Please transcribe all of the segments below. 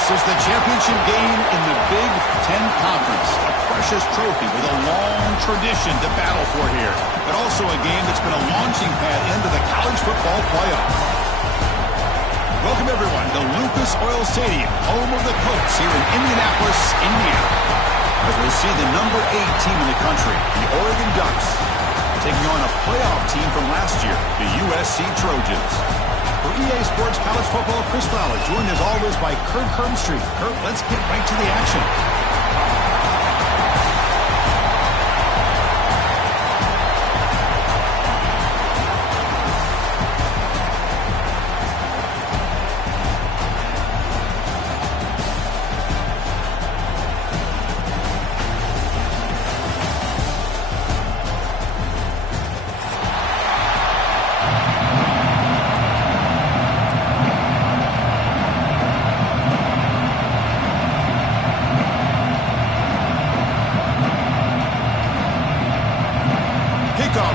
This is the championship game in the Big Ten Conference. A precious trophy with a long tradition to battle for here. But also a game that's been a launching pad into the college football playoff. Welcome, everyone, to Lucas Oil Stadium, home of the Colts here in Indianapolis, Indiana. As we see the number 8 team in the country, the Oregon Ducks, taking on a playoff team from last year, the USC Trojans. For EA Sports College Football, Chris Fowler, joined as always by Kurt Hermstreet. Kurt, let's get right to the action.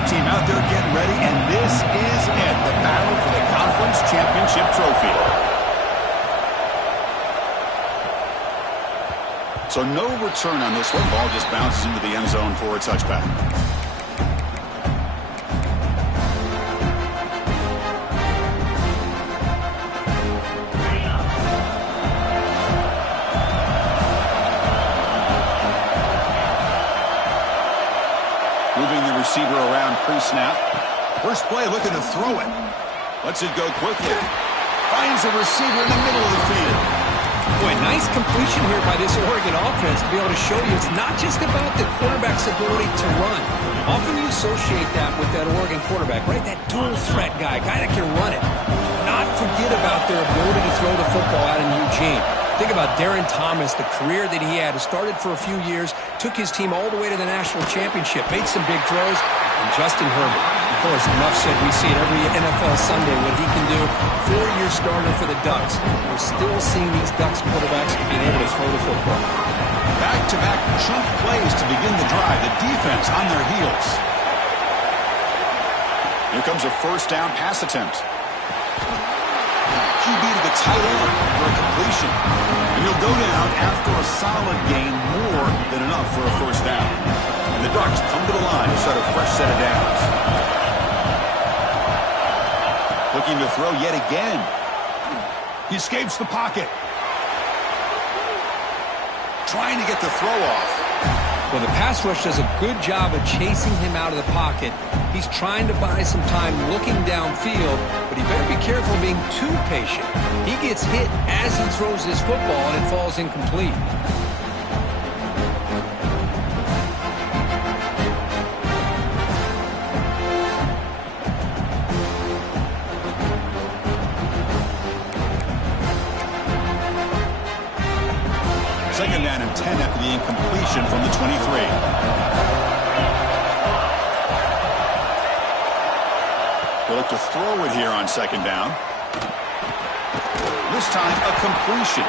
Team out there getting ready, and this is it, the battle for the conference championship trophy. So no return on this one. Ball just bounces into the end zone for a touchback. Receiver around pre-snap. First play looking to throw it. Lets it go quickly. Finds a receiver in the middle of the field. Boy, nice completion here by this Oregon offense to be able to show you it's not just about the quarterback's ability to run. Often you associate that with that Oregon quarterback, right? That dual threat guy that can run it. Not forget about their ability to throw the football out in Eugene. Think about Darren Thomas, the career that he had. Started for a few years, took his team all the way to the national championship, made some big throws, and Justin Herbert. Of course, enough said, we see it every NFL Sunday what he can do. 4-year starter for the Ducks. We're still seeing these Ducks quarterbacks being able to throw the football. Back-to-back chunk plays to begin the drive. The defense on their heels. Here comes a first down pass attempt. QB to the tight end for a completion. And he'll go down after a solid gain, more than enough for a first down. And the Ducks come to the line to start a fresh set of downs. Looking to throw yet again. He escapes the pocket. Trying to get the throw off. Well, the pass rush does a good job of chasing him out of the pocket. He's trying to buy some time looking downfield, but he better be careful being too patient. He gets hit as he throws his football, and it falls incomplete. Second down and 10 after the incompletion from the 23. They'll look to throw it here on second down. This time, a completion.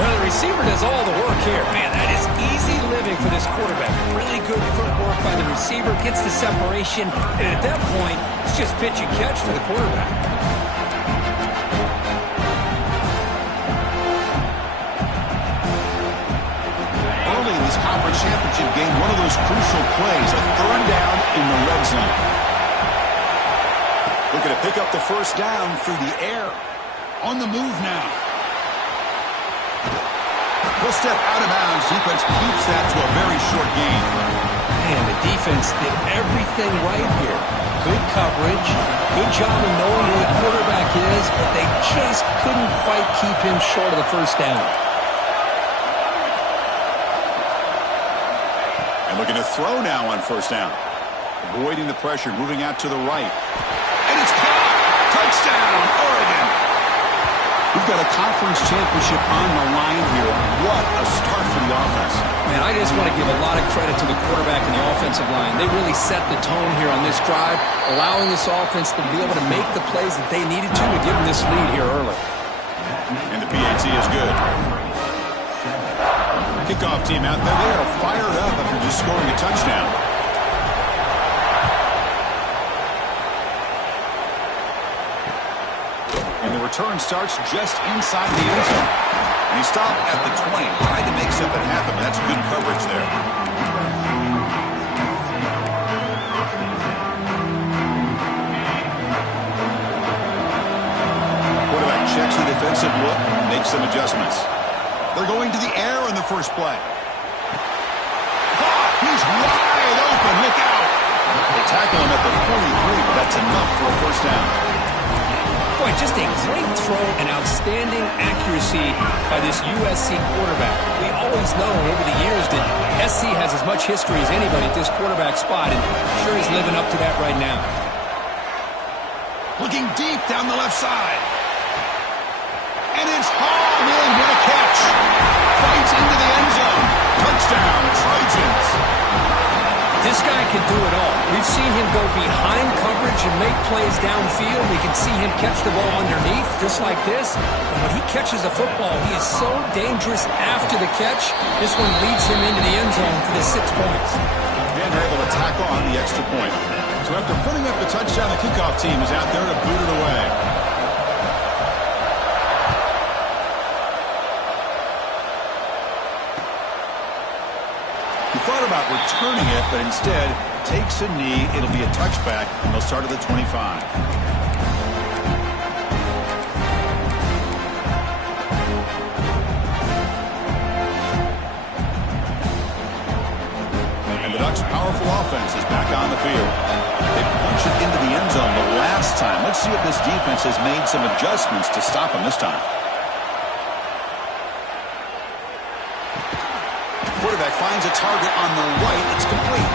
Well, the receiver does all the work here. Man, that is easy living for this quarterback. Really good footwork by the receiver, gets the separation, and at that point, it's just pitch and catch for the quarterback. Conference championship game, one of those crucial plays, a third down in the red zone. Looking to pick up the first down through the air. On the move now. He'll step out of bounds. Defense keeps that to a very short gain. Man, the defense did everything right here. Good coverage, good job of knowing where the quarterback is, but they just couldn't quite keep him short of the first down. Looking to throw now on first down. Avoiding the pressure, moving out to the right. And it's caught! Touchdown, Oregon! We've got a conference championship on the line here. What a start for the offense. Man, I just want to give a lot of credit to the quarterback and the offensive line. They really set the tone here on this drive, allowing this offense to be able to make the plays that they needed to give them this lead here early. And the PAT is good. Kickoff team out there. They are fired up after just scoring a touchdown. And the return starts just inside the end zone. And he stopped at the 20. Tried to make something happen, but that's good coverage there. Quarterback checks the defensive look, makes some adjustments. They're going to the air in the first play. He's wide open. Look out. They tackle him at the 43, but that's enough for a first down. Boy, just a great throw and outstanding accuracy by this USC quarterback. We always know over the years that SC has as much history as anybody at this quarterback spot, and sure he's living up to that right now. Looking deep down the left side. And it's hauled in. What a catch. Fights into the end zone. Touchdown, Trojans. This guy can do it all. We've seen him go behind coverage and make plays downfield. We can see him catch the ball underneath, just like this. And when he catches a football, he is so dangerous after the catch. This one leads him into the end zone for the 6 points. And they're able to tack on the extra point. So after putting up the touchdown, the kickoff team is out there to boot it away. He thought about returning it, but instead takes a knee. It'll be a touchback, and they'll start at the 25. And the Ducks' powerful offense is back on the field. They punched it into the end zone the last time. Let's see if this defense has made some adjustments to stop them this time. Quarterback finds a target on the right. It's complete.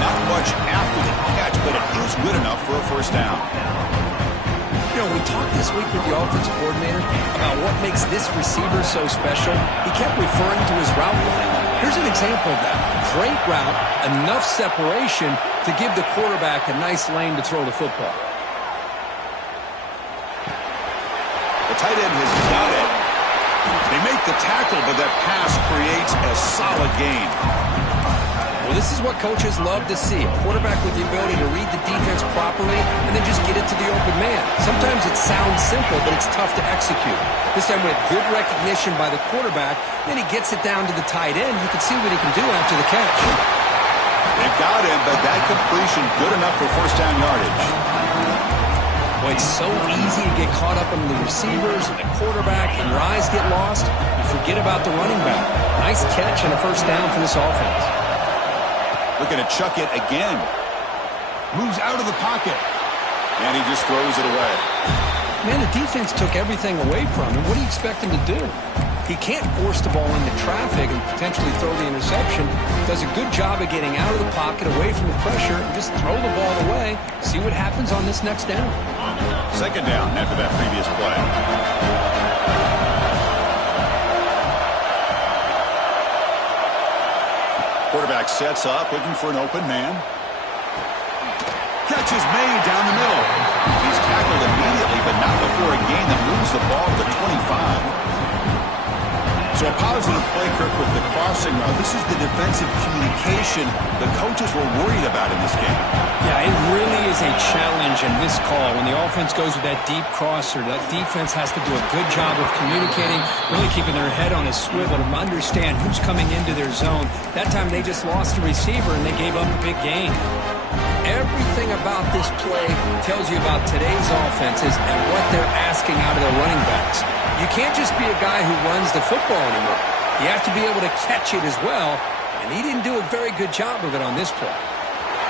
Not much after the catch, but it is good enough for a first down. You know, we talked this week with the offensive coordinator about what makes this receiver so special. He kept referring to his route running. Here's an example of that. Great route, enough separation to give the quarterback a nice lane to throw the football. The tight end has got it. They make the tackle, but that pass creates a solid gain. Well, this is what coaches love to see. A quarterback with the ability to read the defense properly and then just get it to the open man. Sometimes it sounds simple, but it's tough to execute. This time with good recognition by the quarterback, then he gets it down to the tight end. You can see what he can do after the catch. They've got him, but that completion good enough for first down yardage. Boy, it's so easy to get caught up in the receivers and the quarterback, and your eyes get lost. You forget about the running back. Nice catch and a first down for this offense. Looking to chuck it again. Moves out of the pocket. And he just throws it away. Man, the defense took everything away from him. What do you expect him to do? He can't force the ball into traffic and potentially throw the interception. Does a good job of getting out of the pocket, away from the pressure, and just throw the ball away. See what happens on this next down. Second down after that previous play. Quarterback sets up, looking for an open man. Catch is made down the middle. He's tackled immediately, but not before a gain that moves the ball to 25. So a positive play, Kirk, with the crossing route. This is the defensive communication the coaches were worried about in this game. Yeah, it really is a challenge in this call. When the offense goes with that deep crosser, that defense has to do a good job of communicating, really keeping their head on a swivel to understand who's coming into their zone. That time they just lost the receiver and they gave up a big gain. Everything about this play tells you about today's offenses and what they're asking out of their running backs. You can't just be a guy who runs the football anymore. You have to be able to catch it as well, and he didn't do a very good job of it on this play.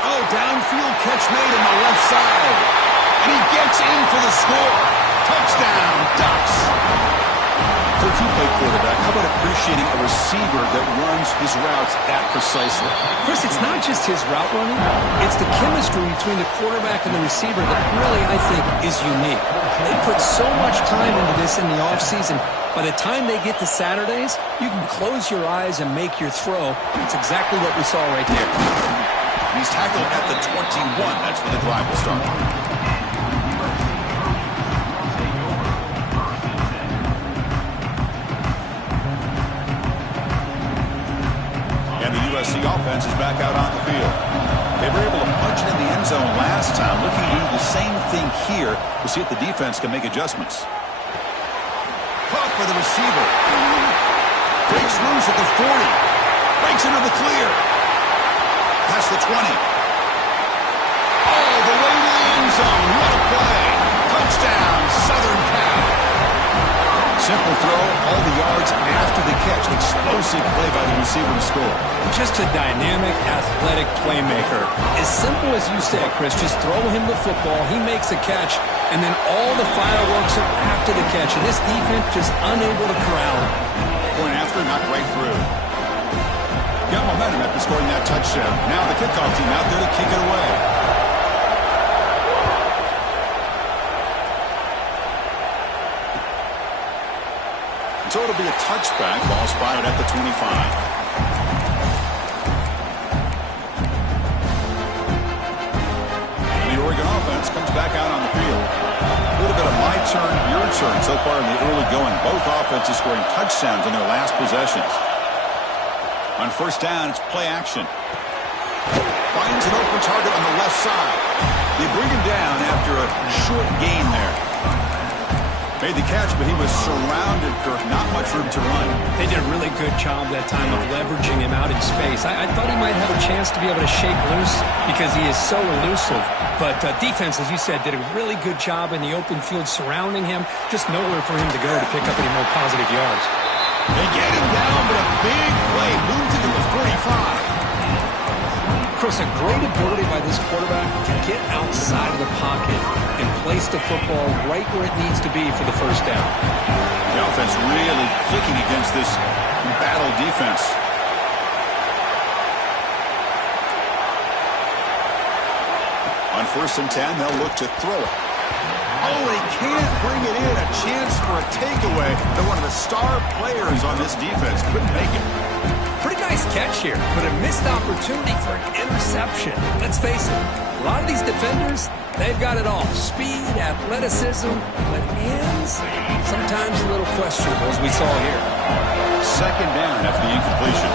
Oh, downfield catch made on the left side. And he gets in for the score. Touchdown, Ducks. Coach, you play quarterback. How about appreciating a receiver that runs his routes that precisely? Chris, it's not just his route running. It's the chemistry between the quarterback and the receiver that really, I think, is unique. They put so much time into this in the offseason. By the time they get to Saturdays, you can close your eyes and make your throw. It's exactly what we saw right there. He's tackled at the 21. That's where the drive will start. And the USC offense is back out on the field. They were able to punch it in the end zone last time. Looking to do the same thing here. We'll see if the defense can make adjustments. Caught blocked by the receiver. Breaks loose at the 40. Breaks into the clear. Past the 20. All the way to the end zone. What a play. Touchdown, Southern Cal. Simple throw, all the yards after the catch. Explosive play by the receiver to score. Just a dynamic, athletic playmaker. As simple as you said, Chris, just throw him the football, he makes a catch, and then all the fireworks are after the catch. And this defense just unable to corral him. Point after, knocked right through. Got momentum after scoring that touchdown. Now the kickoff team out there to kick it away. So it'll be a touchback. Ball spotted at the 25. And the Oregon offense comes back out on the field. A little bit of my turn, your turn so far in the early going. Both offenses scoring touchdowns in their last possessions. On first down, it's play action. Finds an open target on the left side. They bring him down after a short gain there. Made the catch, but he was surrounded for not much room to run. They did a really good job that time of leveraging him out in space. I thought he might have a chance to be able to shake loose because he is so elusive. But defense, as you said, did a really good job in the open field surrounding him. Just nowhere for him to go to pick up any more positive yards. They get him down, but a big play moves into the 45. Chris, a great ability by this quarterback to get outside of the pocket and place the football right where it needs to be for the first down. The offense really clicking against this battle defense. On 1st and 10, they'll look to throw it. Oh, they can't bring it in. A chance for a takeaway. They're one of the star players on this defense. Couldn't make it. Pretty nice catch here, but a missed opportunity for an interception. Let's face it, a lot of these defenders, they've got it all. Speed, athleticism, but hands, sometimes a little questionable, as we saw here. Second down after the incompletion.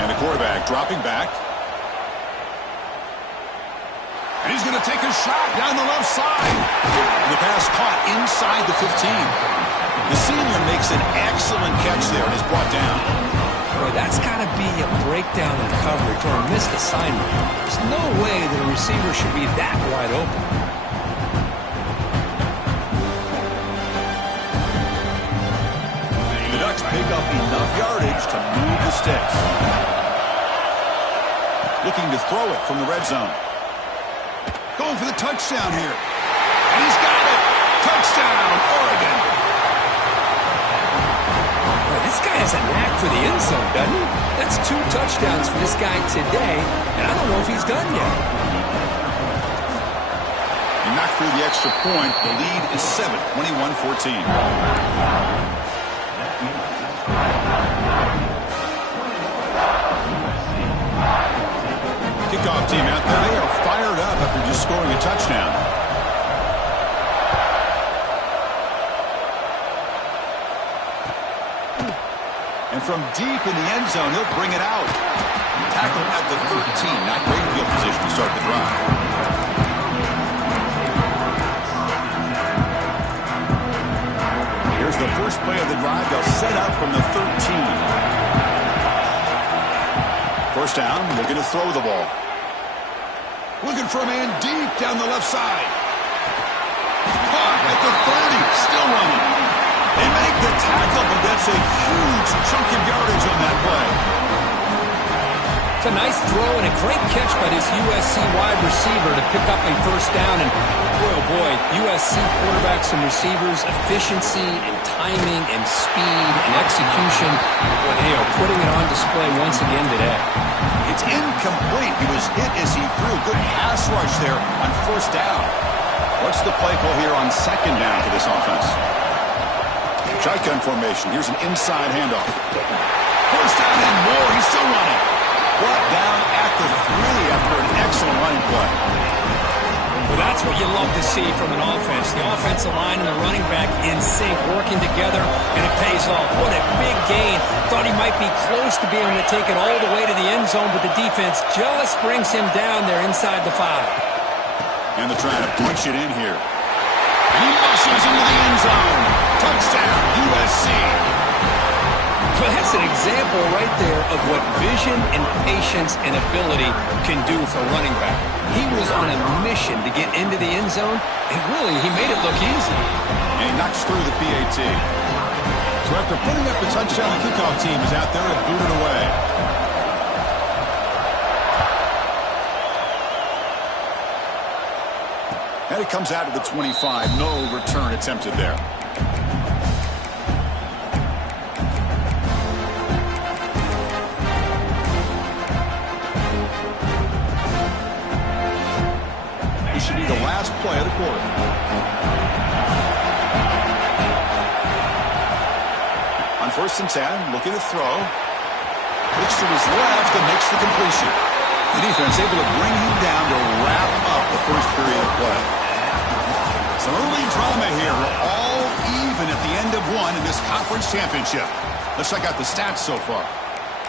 And the quarterback dropping back. And he's going to take a shot down the left side. The pass caught inside the 15. The senior makes an excellent catch there and is brought down. Boy, that's got to be a breakdown in coverage or a missed assignment. There's no way that a receiver should be that wide open. The Ducks pick up enough yardage to move the sticks. Looking to throw it from the red zone. Going for the touchdown here. And he's got it. Touchdown, Oregon. This guy has a knack for the end zone, doesn't he? That's 2 touchdowns for this guy today, and I don't know if he's done yet. He knocked through the extra point. The lead is 7, 21-14. Kickoff team out there. They are fired up after just scoring a touchdown. And from deep in the end zone, he'll bring it out. Tackle at the 13. Not great field position to start the drive. Here's the first play of the drive. They'll set up from the 13. First down, looking to throw the ball. Looking for a man deep down the left side. Caught at the 30. Still running. They make the tackle, but that's a huge chunk of yardage on that play. It's a nice throw and a great catch by this USC wide receiver to pick up a first down. And boy, oh boy, USC quarterbacks and receivers, efficiency and timing and speed and execution. Boy, they are putting it on display once again today. It's incomplete. He was hit as he threw. Good pass rush there on first down. What's the play call here on second down for this offense? Shotgun formation. Here's an inside handoff. First down and more. He's still running. Brought down at the 3 after an excellent running play. Well, that's what you love to see from an offense. The offensive line and the running back in sync, working together, and it pays off. What a big gain. Thought he might be close to being able to take it all the way to the end zone, but the defense just brings him down there inside the 5. And they're trying to punch it in here. And he muscles into the end zone. Touchdown, USC. Well, that's an example right there of what vision and patience and ability can do for running back. He was on a mission to get into the end zone, and really, he made it look easy. And he knocks through the PAT. So after putting up the touchdown, the kickoff team is out there to boot it away. And it comes out to the 25. No return attempted there. This should be the last play of the quarter. On 1st and 10, looking to throw. Looks to his left and makes the completion. The defense able to bring him down to wrap up the first period of play. Some early drama here. We're all even at the end of one in this conference championship. Let's check out the stats so far.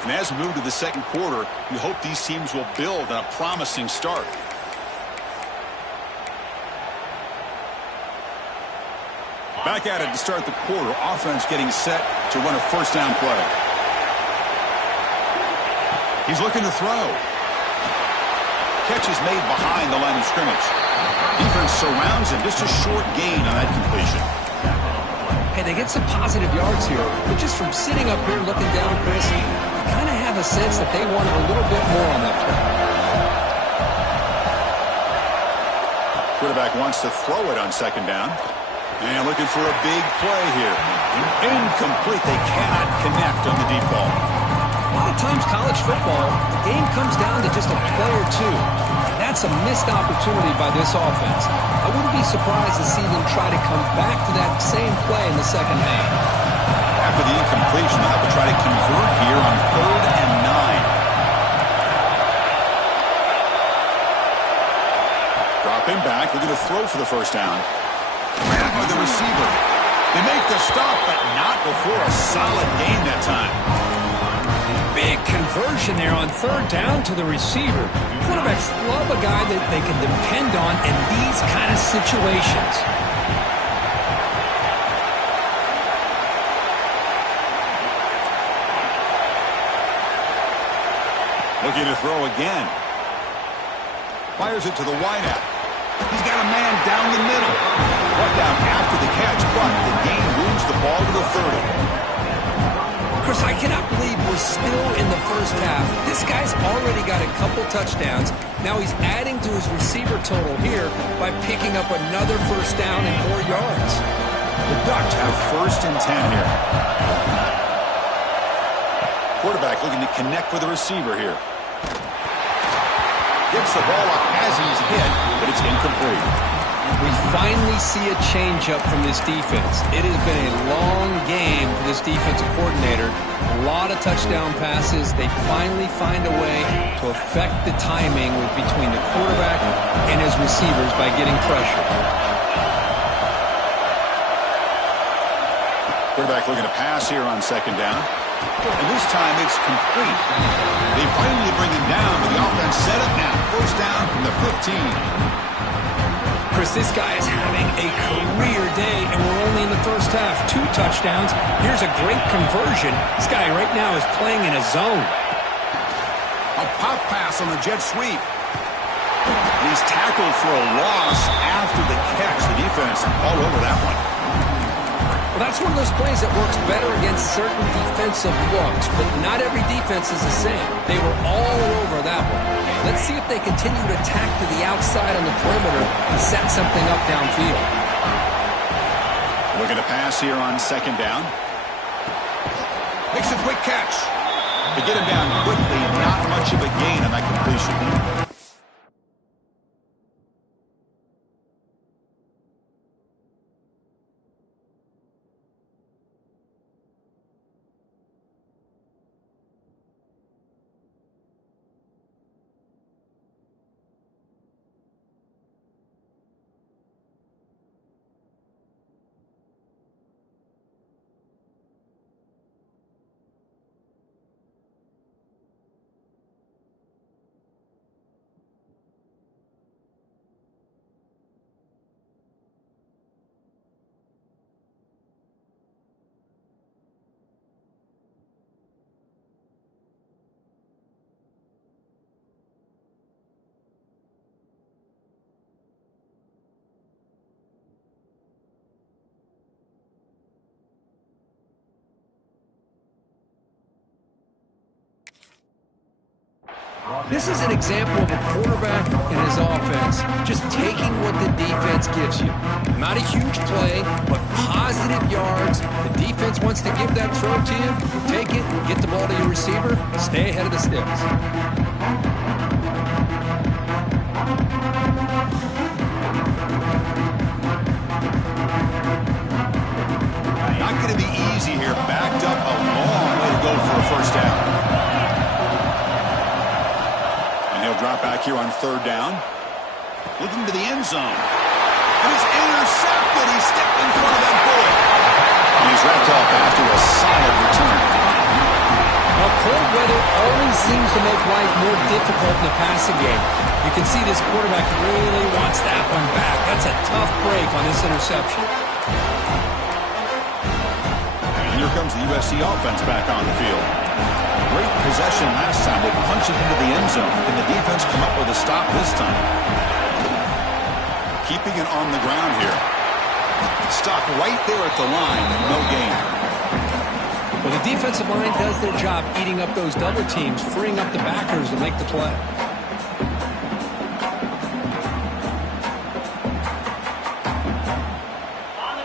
And as we move to the second quarter, we hope these teams will build on a promising start. Back at it to start the quarter. Offense getting set to run a first down play. He's looking to throw. Catch is made behind the line of scrimmage. Defense surrounds him. Just a short gain on that completion. Hey, they get some positive yards here, but just from sitting up here looking down, Chris, you kind of have a sense that they wanted a little bit more on that play. Quarterback wants to throw it on 2nd down. And looking for a big play here. Incomplete. They cannot connect on the deep ball. A lot of times college football, the game comes down to just a play or two. That's a missed opportunity by this offense. I wouldn't be surprised to see them try to come back to that same play in the second half. After the incompletion, they'll have to try to convert here on 3rd and 9. Dropping back, looking to throw for the first down. Grab by the receiver. They make the stop, but not before a solid gain that time. Big conversion there on 3rd down to the receiver. Quarterbacks love a guy that they can depend on in these kind of situations. Looking to throw again. Fires it to the wideout. He's got a man down the middle. Brought down after the catch, but the gain moves the ball to the 30. Chris, I cannot believe we're still in the first half. This guy's already got a couple touchdowns. Now he's adding to his receiver total here by picking up another first down and more yards. The Ducks have 1st and 10 here. Quarterback looking to connect with the receiver here. Gets the ball up as he's hit, but it's incomplete. We finally see a change-up from this defense. It has been a long game for this defensive coordinator. A lot of touchdown passes. They finally find a way to affect the timing between the quarterback and his receivers by getting pressure. Quarterback looking to pass here on 2nd down. And this time it's complete. They finally bring him down, but the offense set up now. First down from the 15. Chris, this guy is having a career day, and we're only in the first half. 2 touchdowns. Here's a great conversion. This guy right now is playing in a zone. A pop pass on the jet sweep. He's tackled for a loss after the catch. The defense all over that one. Well, that's one of those plays that works better against certain defensive looks, but not every defense is the same. They were all over that one. Let's see if they continue to attack to the outside on the perimeter and set something up downfield. Looking to pass here on 2nd down. Makes a quick catch. To get him down quickly, not much of a gain on that completion. This is an example of a quarterback and his offense just taking what the defense gives you. Not a huge play, but positive yards. The defense wants to give that throw to you. Take it, get the ball to your receiver, stay ahead of the sticks. Not going to be easy here. Backed up a long way to go for a first down. And he'll drop back here on third down. Looking to the end zone. And it's intercepted. He's stepped in front of that bullet. And he's wrapped up after a solid return. Well, cold weather always seems to make life more difficult in the passing game. You can see this quarterback really wants that one back. That's a tough break on this interception. And here comes the USC offense back on the field. Great possession last time. They punched it into the end zone. Can the defense come up with a stop this time? Keeping it on the ground here. Stop right there at the line. No gain. Well, the defensive line does their job eating up those double teams, freeing up the backers to make the play.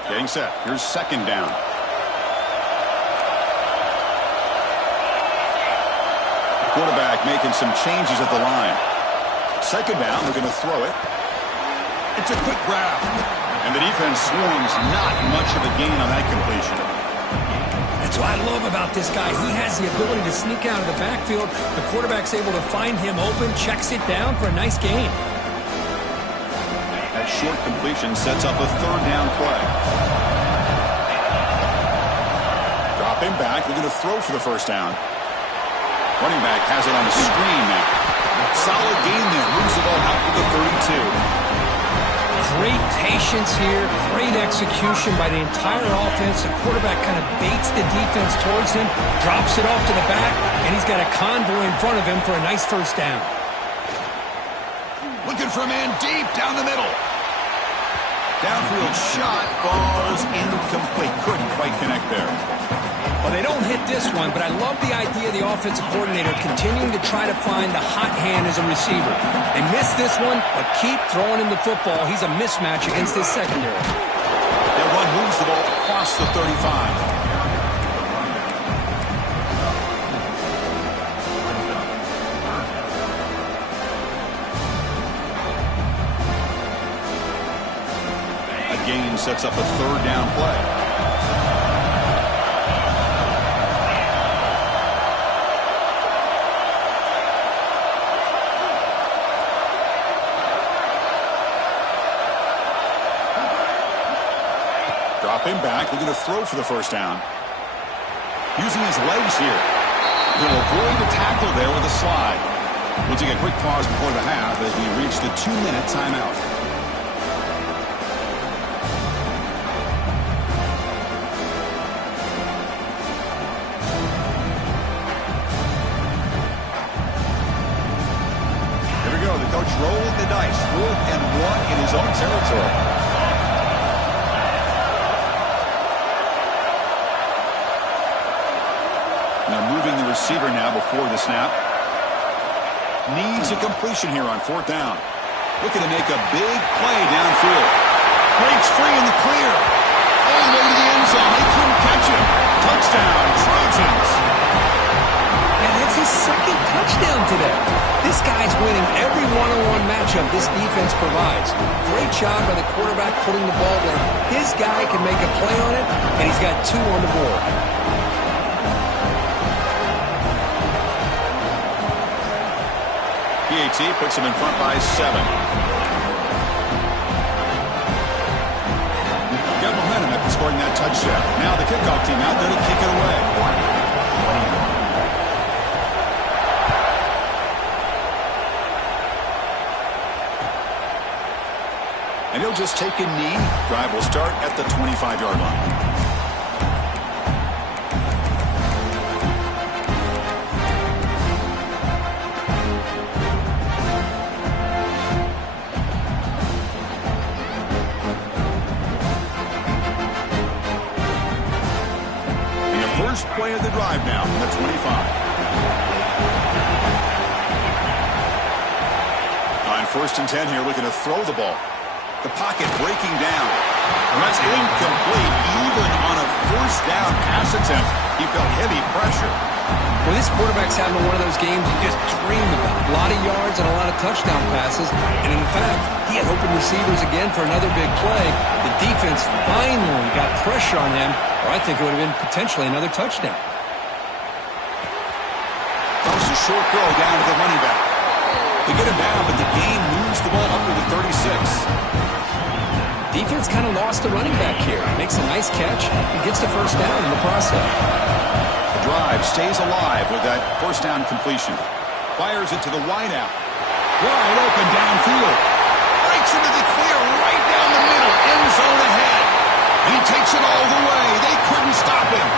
Getting set. Here's second down. Quarterback making some changes at the line. Second down, they're going to throw it. It's a quick grab. And the defense swarms, not much of a gain on that completion. That's what I love about this guy. He has the ability to sneak out of the backfield. The quarterback's able to find him open, checks it down for a nice gain. That short completion sets up a third down play. Drop him back. They're going to throw for the first down. Running back has it on the screen now. Solid gain there. Moves the ball out to the 32. Great patience here. Great execution by the entire offense. The quarterback kind of baits the defense towards him, drops it off to the back, and he's got a convoy in front of him for a nice first down. Looking for a man deep down the middle. Downfield shot falls incomplete. Couldn't quite connect there. Well, they don't hit this one, but I love the idea of the offensive coordinator continuing to try to find the hot hand as a receiver. They missed this one, but keep throwing him the football. He's a mismatch against his secondary. That run moves the ball across the 35. Gain sets up a third down play. Drop him back. We're going to throw for the first down. Using his legs here. He'll avoid the tackle there with a slide. We'll take a quick pause before the half as we reach the 2-minute timeout. Coach rolled the dice. 4th and 1 in his own territory. Now moving the receiver now before the snap. Needs a completion here on 4th down. Looking to make a big play downfield. Breaks free in the clear. All the way to the end zone. They couldn't catch him. Touchdown, Trojans. And that's his second touchdown today. This guy's winning every one-on-one matchup this defense provides. Great job by the quarterback putting the ball where his guy can make a play on it, and he's got 2 on the board. PAT puts him in front by 7. Got momentum after scoring that touchdown. Now the kickoff team out there to kick it away. And he'll just take a knee. Drive will start at the 25-yard line. And the first play of the drive now from the 25. First and 10 here, looking to throw the ball. The pocket breaking down. And that's incomplete. Even on a first down pass attempt, he felt heavy pressure. Well, this quarterback's having one of those games you just dream about. A lot of yards and a lot of touchdown passes. And in fact, he had open receivers again for another big play. The defense finally got pressure on him, or I think it would have been potentially another touchdown. That was a short throw down to the running back. They get him down, but the game moves the ball up to the 36. Defense kind of lost the running back here. Makes a nice catch and gets the first down in the process. The drive stays alive with that first down completion. Fires it to the wideout. Wide open downfield. Breaks into the clear right down the middle. End zone ahead. And he takes it all the way. They couldn't stop him.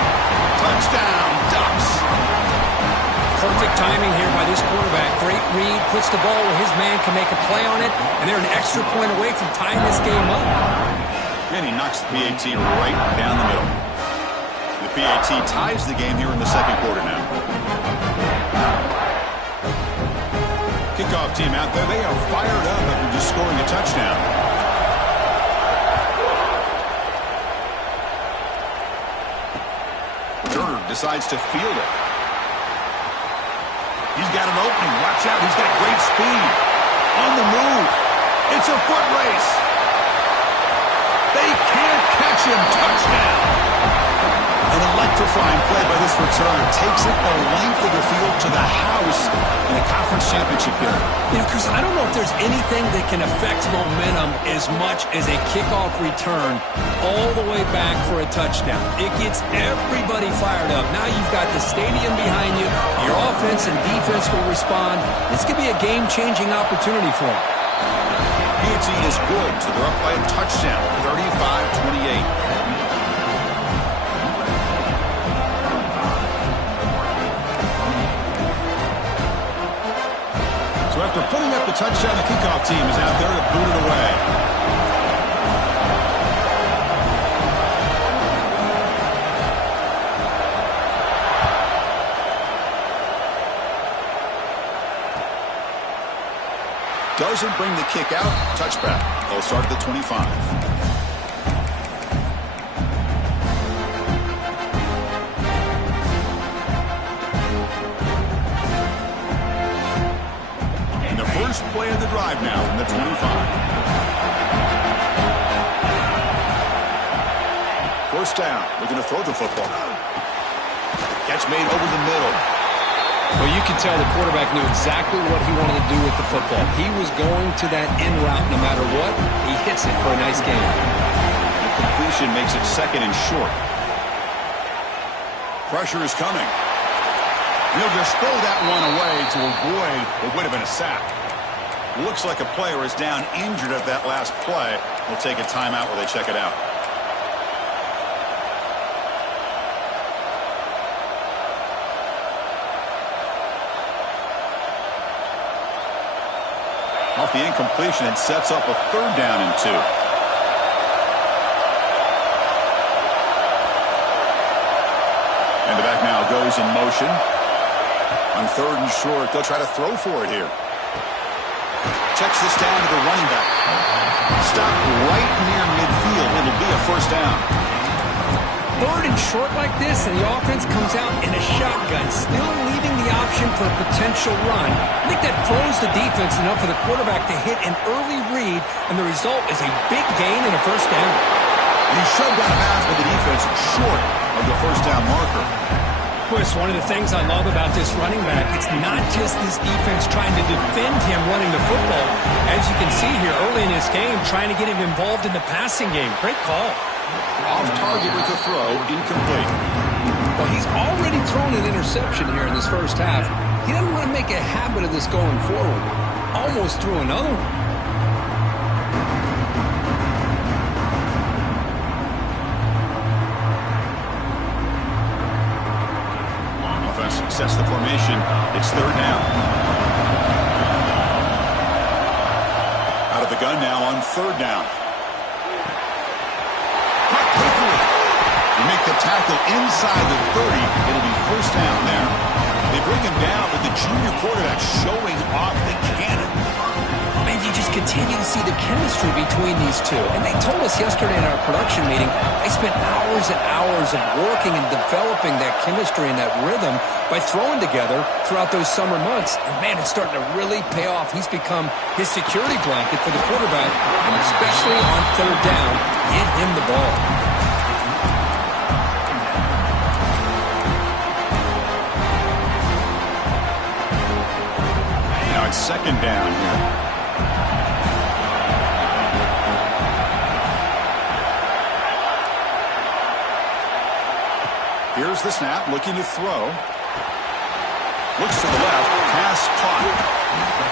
Touchdown, Ducks. Perfect timing here by this quarterback. Great read, puts the ball where his man can make a play on it, and they're an extra point away from tying this game up. And he knocks the PAT right down the middle. The PAT ties the game here in the second quarter now. Kickoff team out there. They are fired up after just scoring a touchdown. Turner decides to field it. He's got an opening. Watch out. He's got great speed. On the move. It's a foot race. They can't catch him. Touchdown. An electrifying play by this returner. Takes it the length of the field to the house in the conference championship game. You know, Chris, I don't know if there's anything that can affect momentum as much as a kickoff return all the way back for a touchdown. It gets everybody fired up. Now you've got the stadium behind you. Your offense and defense will respond. This could be a game-changing opportunity for them. PAT is good, so they're up by a touchdown, 35-28. So after putting up the touchdown, the kickoff team is out there to boot it away. Doesn't bring the kick out. Touchback. They'll start at the 25. And the first play of the drive now from the 25. First down. We're going to throw the football. Catch made over the middle. Well, you can tell the quarterback knew exactly what he wanted to do with the football. He was going to that in route no matter what. He hits it for a nice gain. The completion makes it second and short. Pressure is coming. He'll just throw that one away to avoid what would have been a sack. Looks like a player is down injured at that last play. We'll take a timeout where they check it out. Off the incompletion, it sets up a third down and 2. And the back now goes in motion. On third and short, they'll try to throw for it here. Checks this down to the running back. Stop right near midfield. It'll be a first down. Third and short like this, and the offense comes out in a shotgun, still leaving the option for a potential run. I think that throws the defense enough for the quarterback to hit an early read, and the result is a big gain and a first down. He shoved out of bounds with the defense short of the first down marker. Chris, one of the things I love about this running back, it's not just this defense trying to defend him running the football. As you can see here early in this game, trying to get him involved in the passing game. Great call. Off target with the throw, incomplete. Well, he's already thrown an interception here in this first half. He doesn't want to make a habit of this going forward. Almost threw another one. Offense sets the formation. It's third down. Out of the gun now on third down. You make the tackle inside the 30. It'll be first down there. They bring him down with the junior quarterback showing off the cannon. man, you just continue to see the chemistry between these two. And they told us yesterday in our production meeting, they spent hours and hours of working and developing that chemistry and that rhythm by throwing together throughout those summer months. And, man, it's starting to really pay off. He's become his security blanket for the quarterback, and especially on third down, get him the ball. Now it's second down here. Here's the snap, looking to throw. Looks to the left, pass caught.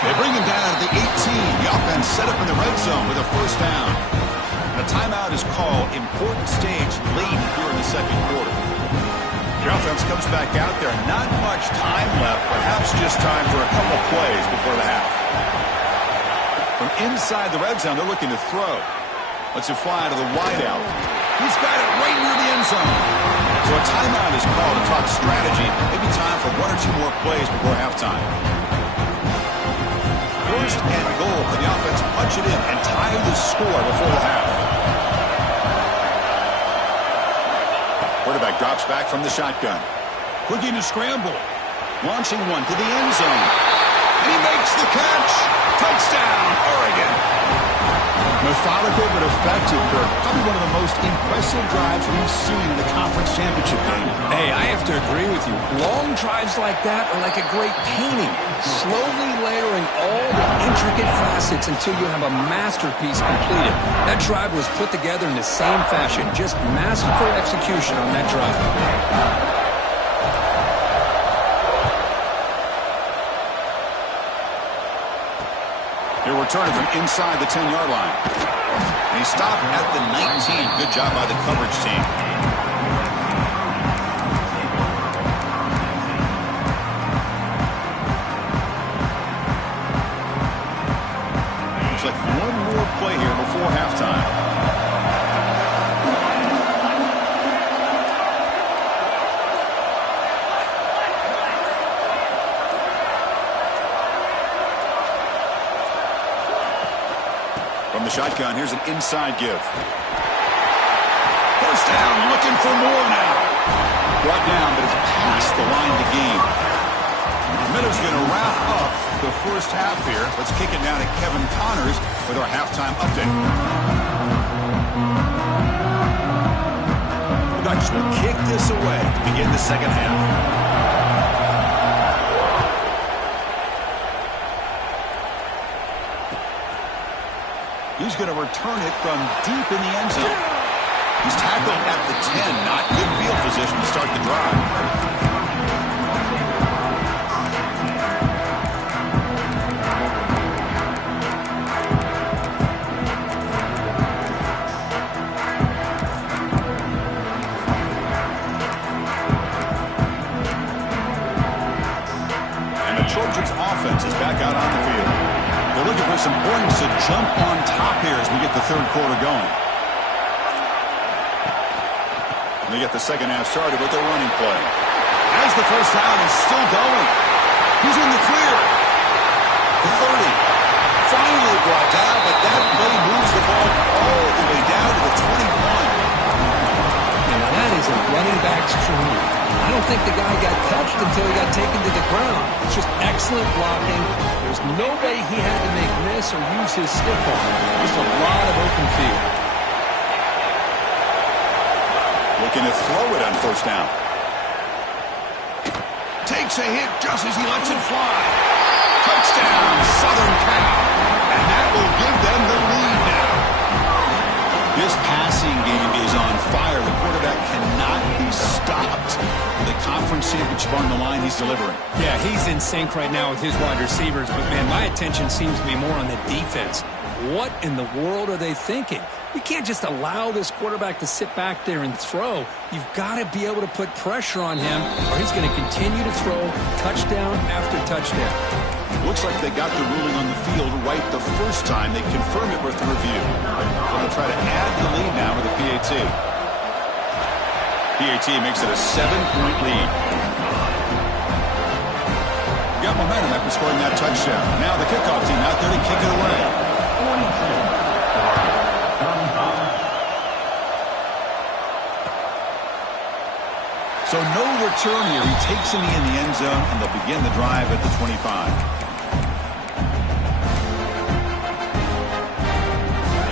They bring him down at the 18. The offense set up in the red zone with a first down. And a timeout is called. Important stage late here in the second quarter. The offense comes back out there. Not much time left, perhaps just time for a couple plays before the half. From inside the red zone, they're looking to throw. Lets it fly to the wideout. He's got it right near the end zone. So a timeout is called to talk strategy. Maybe time for one or two more plays before halftime. First and goal. Can the offense punch it in and tie the score before the half? Quarterback drops back from the shotgun. Looking to scramble. Launching one to the end zone. And he makes the catch. Touchdown, Oregon. Methodical but effective, Kirk. Probably one of the most impressive drives we've seen in the conference championship game. Hey, I have to agree with you. Long drives like that are like a great painting. Slowly layering all the intricate facets until you have a masterpiece completed. That drive was put together in the same fashion. Just masterful execution on that drive. He'll return it from inside the 10-yard line. And he stopped at the 19. Good job by the coverage team. Looks like one more play here before halftime. From the shotgun, here's an inside give. First down, looking for more now. Brought down, but it's past the line to gain. Miller's going to wrap up the first half here. Let's kick it down to Kevin Connors with our halftime update. The Ducks will kick this away to begin the second half. He's going to return it from deep in the end zone. He's tackled at the 10. Not good field position to start the drive. And the Trojans' offense is back out on the field. They're looking for some points to jump on top here as we get the third quarter going. And they get the second half started with their running play. As the first down is still going. He's in the clear. The 30. Finally brought down, but that play moves the ball all the way down to the 21. And that is a running back's dream. I don't think the guy got touched until he got taken to the ground. It's just excellent blocking. There's nobody he had to make miss or use his stiff arm. Just a lot of open field. Looking to throw it on first down. Takes a hit just as he lets it fly. Touchdown, Southern Cal. And that will give them the lead now. This passing game is on fire. The quarterback cannot be stopped. With the conference championship on the line, he's delivering. Yeah, he's in sync right now with his wide receivers. But, man, my attention seems to be more on the defense. What in the world are they thinking? You can't just allow this quarterback to sit back there and throw. You've got to be able to put pressure on him, or he's going to continue to throw touchdown after touchdown. Looks like they got the ruling on the field right the first time. They confirm it with the review. They'll try to add the lead now with the PAT. PAT makes it a 7-point lead. Got got momentum after scoring that touchdown. Now the kickoff team out there to kick it away. So no return here. He takes him in the end zone, and they'll begin the drive at the 25.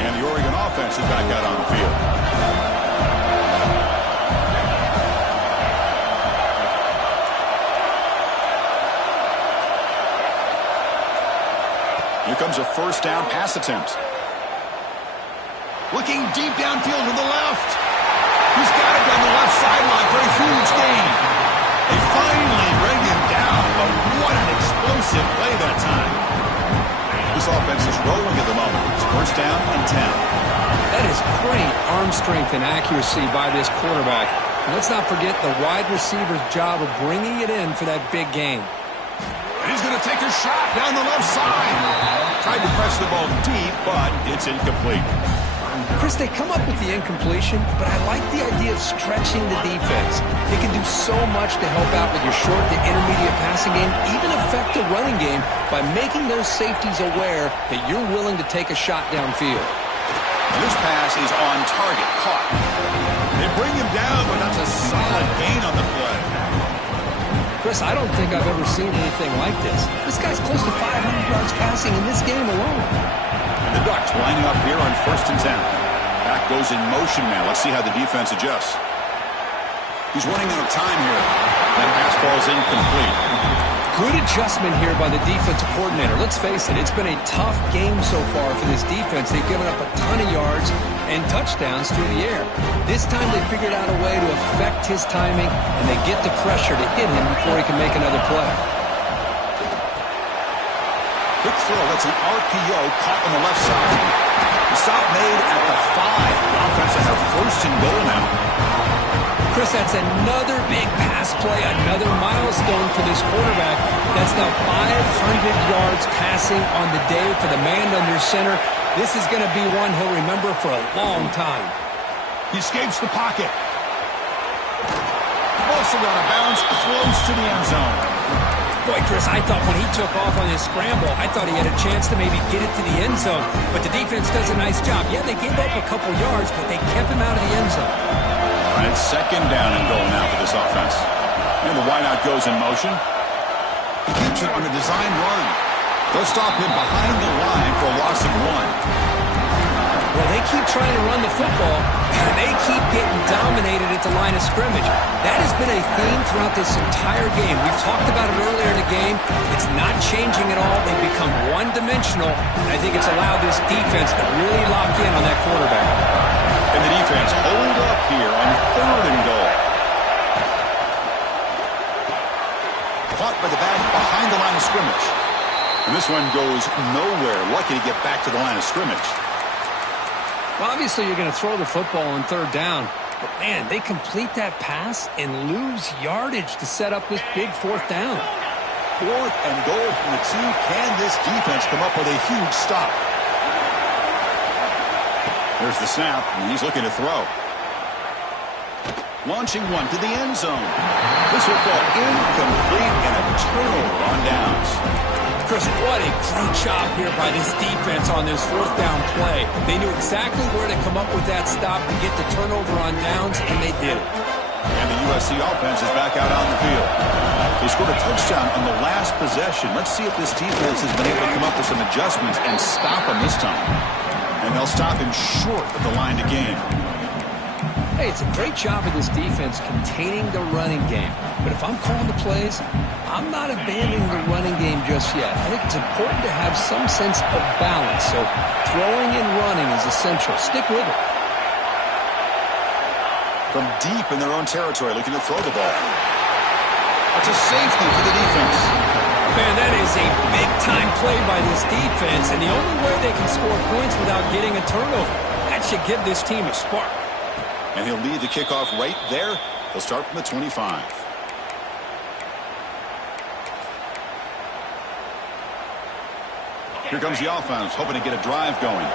And the Oregon offense is back out on the field. Here comes a first down pass attempt. Looking deep downfield to the left. He's got it down the left sideline for a huge gain. They finally bring him down, but what an explosive play that time. This offense is rolling at the moment. It's first down and 10. That is great arm strength and accuracy by this quarterback. And let's not forget the wide receiver's job of bringing it in for that big gain. And he's going to take a shot down the left side. Tried to press the ball deep, but it's incomplete. Chris, they come up with the incompletion, but I like the idea of stretching the defense. They can do so much to help out with your short to intermediate passing game, even affect the running game by making those safeties aware that you're willing to take a shot downfield. This pass is on target, caught. They bring him down, but that's a solid gain on the play. Chris, I don't think I've ever seen anything like this. This guy's close to 500 yards passing in this game alone. The Ducks lining up here on first and 10. Back goes in motion now. Let's see how the defense adjusts. He's running out of time here. That pass falls incomplete. Good adjustment here by the defensive coordinator. Let's face it, it's been a tough game so far for this defense. They've given up a ton of yards and touchdowns through the air. This time they figured out a way to affect his timing, and they get the pressure to hit him before he can make another play. Quick throw. That's an RPO caught on the left side. The stop made at the 5. The offense will have first and goal now. Chris, that's another big pass play, another milestone for this quarterback. That's now 500 yards passing on the day for the man under center. This is going to be one he'll remember for a long time. He escapes the pocket. Also out of bounds, close to the end zone. Boy, Chris, I thought when he took off on his scramble, I thought he had a chance to maybe get it to the end zone. But the defense does a nice job. Yeah, they gave up a couple yards, but they kept him out of the end zone. And it's second down and goal now for this offense. And the wideout goes in motion. He keeps it on a design run. They'll stop him behind the line for a loss of 1. Well, they keep trying to run the football, and they keep getting dominated at the line of scrimmage. That has been a theme throughout this entire game. We've talked about it earlier in the game. It's not changing at all. They've become one-dimensional, and I think it's allowed this defense to really lock in on that quarterback. And the defense hold up here on third and goal. Caught by the back behind the line of scrimmage. And this one goes nowhere. Lucky to get back to the line of scrimmage. Well, obviously, you're going to throw the football on third down. But, man, they complete that pass and lose yardage to set up this big fourth down. Fourth and goal from the 2. Can this defense come up with a huge stop? There's the snap, and he's looking to throw. Launching one to the end zone. This football incomplete and a turnover on downs. Chris, what a great job here by this defense on this fourth down play. They knew exactly where to come up with that stop to get the turnover on downs, and they did it. And the USC offense is back out on the field. They scored a touchdown on the last possession. Let's see if this defense has been able to come up with some adjustments and stop him this time. And they'll stop him short of the line to gain. Hey, it's a great job of this defense containing the running game. But if I'm calling the plays, I'm not abandoning the running game just yet. I think it's important to have some sense of balance. So throwing and running is essential. Stick with it. From deep in their own territory, looking to throw the ball. That's a safety for the defense. Man, that is a big-time play by this defense, and the only way they can score points without getting a turnover. That should give this team a spark. And he'll lead the kickoff right there. He'll start from the 25. Here comes the offense, hoping to get a drive going.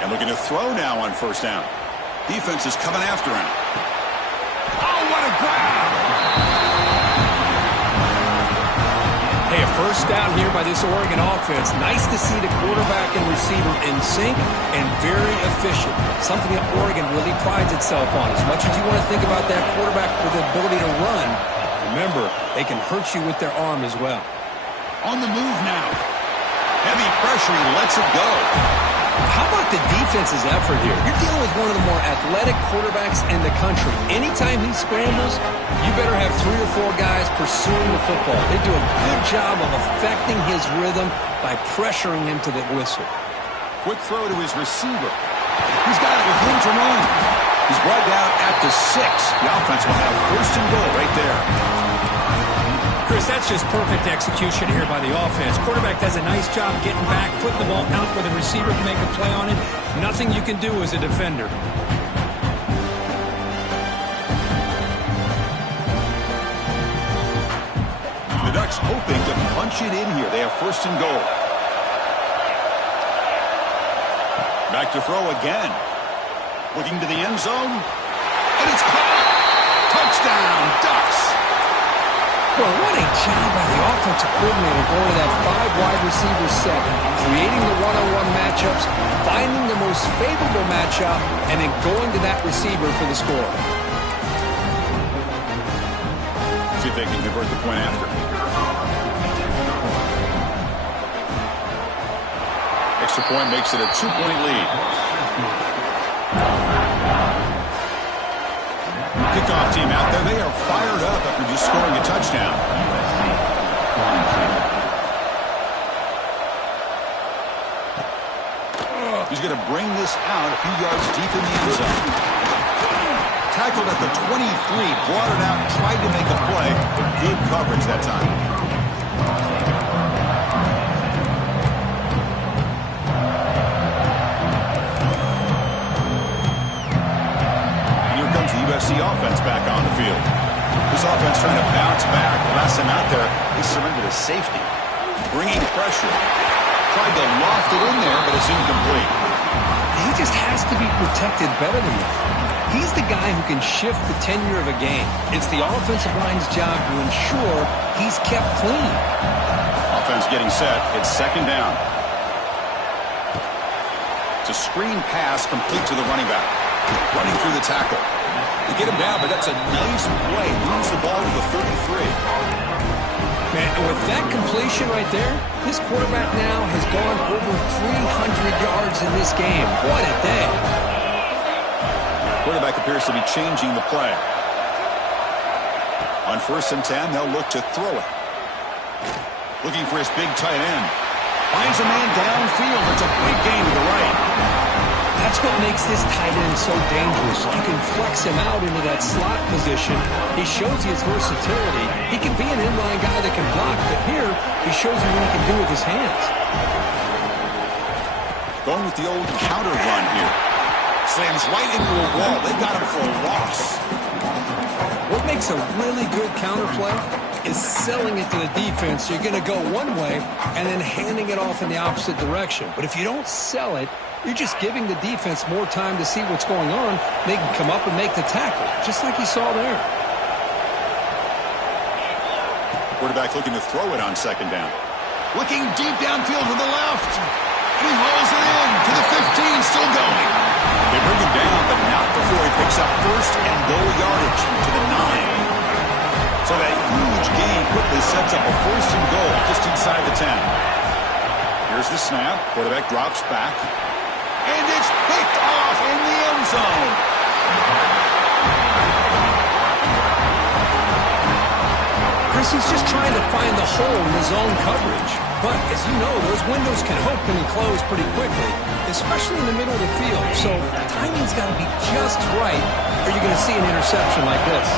And looking to throw now on first down. Defense is coming after him. Oh, what a grab! Hey, a first down here by this Oregon offense. Nice to see the quarterback and receiver in sync and very efficient. Something that Oregon really prides itself on. As much as you want to think about that quarterback with the ability to run, remember, they can hurt you with their arm as well. On the move now. Heavy pressure, he lets it go. How about the defense's effort here? You're dealing with one of the more athletic quarterbacks in the country. Anytime he scrambles, you better have 3 or 4 guys pursuing the football. They do a good job of affecting his rhythm by pressuring him to the whistle. Quick throw to his receiver. He's got it with room to run. He's brought down at the 6. The offense will have first and goal right there. Chris, that's just perfect execution here by the offense. Quarterback does a nice job getting back, putting the ball out where the receiver can make a play on it. Nothing you can do as a defender. The Ducks hoping to punch it in here. They have first and goal. Back to throw again. Looking to the end zone. And it's caught. Touchdown, Ducks. Well, what a job by the offensive coordinator going to that 5-wide receiver set, creating the one-on-one matchups, finding the most favorable matchup, and then going to that receiver for the score. See if they can convert the point after. Extra point makes it a 2-point lead. Kickoff team out there. They are fired up after just scoring a touchdown. He's going to bring this out a few yards deep in the end zone. Tackled at the 23, brought it out, tried to make a play, but good coverage that time. USC offense back on the field. This offense trying to bounce back. The last time out there, they surrendered a safety. Bringing pressure. Tried to loft it in there, but it's incomplete. He just has to be protected better than that. He's the guy who can shift the tenure of a game. It's the offensive line's job to ensure he's kept clean. Offense getting set. It's second down. It's a screen pass complete to the running back. Running through the tackle. They get him down, but that's a nice play. Moves the ball to the 33. Man, and with that completion right there, this quarterback now has gone over 300 yards in this game. What a day. Quarterback appears to be changing the play. On 1st and 10, they'll look to throw it. Looking for his big tight end. Finds a man downfield. It's a big gain to the right. That's what makes this tight end so dangerous. You can flex him out into that slot position. He shows you his versatility. He can be an inline guy that can block, but here he shows you what he can do with his hands. Going with the old counter run here. Slams right into a wall. They got him for a loss. What makes a really good counter play is selling it to the defense. You're going to go one way and then handing it off in the opposite direction. But if you don't sell it, you're just giving the defense more time to see what's going on. They can come up and make the tackle, just like you saw there. Quarterback looking to throw it on second down. Looking deep downfield to the left. And he hauls it in to the 15, still going. They bring him down, but not before he picks up first and goal yardage to the 9. So that huge gain quickly sets up a first and goal just inside the 10. Here's the snap. Quarterback drops back. And it's picked off in the end zone. Chris, he's just trying to find the hole in his own coverage. But, as you know, those windows can open and close pretty quickly, especially in the middle of the field. So, timing's got to be just right, or you're going to see an interception like this.